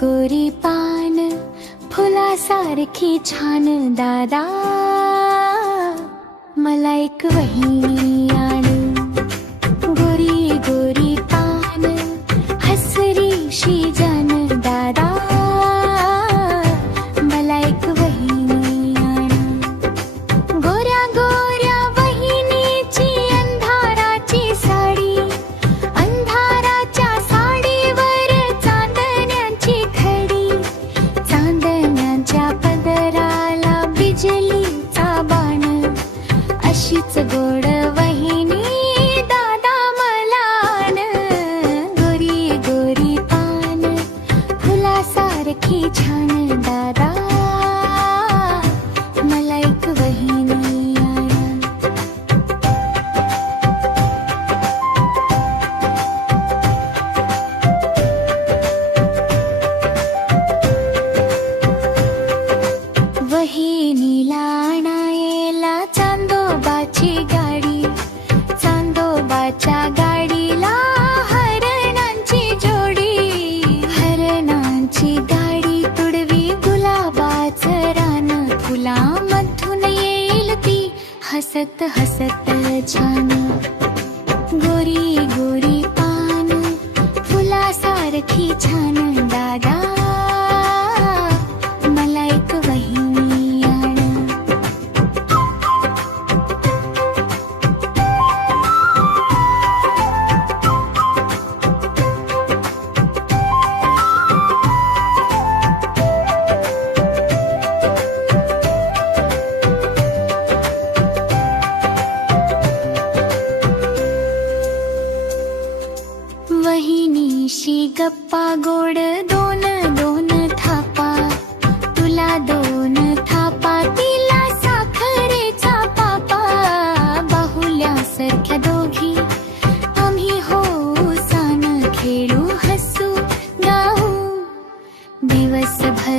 गोरी पान फुलासारखी छान दादा, मला एक वहिनी आण. गोरी गोरी पान हसरीशी जान दादा, मला एक वहिनी आण. गोऱ्या गोऱ्या वहिनीची अंधाराची साडी, अंधाराच्या साडीवर चांदण्याची खडी, चांदण्याच्या पदराला बिजलीचा बाण, अशीच गोड वहिनी दादा मला आण. गोरी गोरी पान फुलासारखी छान दादा, मला एक वहिनी आण. वहिनीला आणायला चांदोबाची गाडी, चांदोबाच्या गाडीला हरणांची जोडी, हरणांची गाडी तुडवी गुलाबाचं रान, फुलामधून येईल ती हसत हसत छान. गोरी गोरी पान फुलासारखी छान दादा, मला एक वहिनी आण. वहिनीशी गप्पा गोड दोन दोन थापा, तुला दोन थापा तिला साखरेचा पापा, बाहुल्यासारख्या दोघी आम्ही होऊ सान, खेळू हसू गाऊ दिवसभर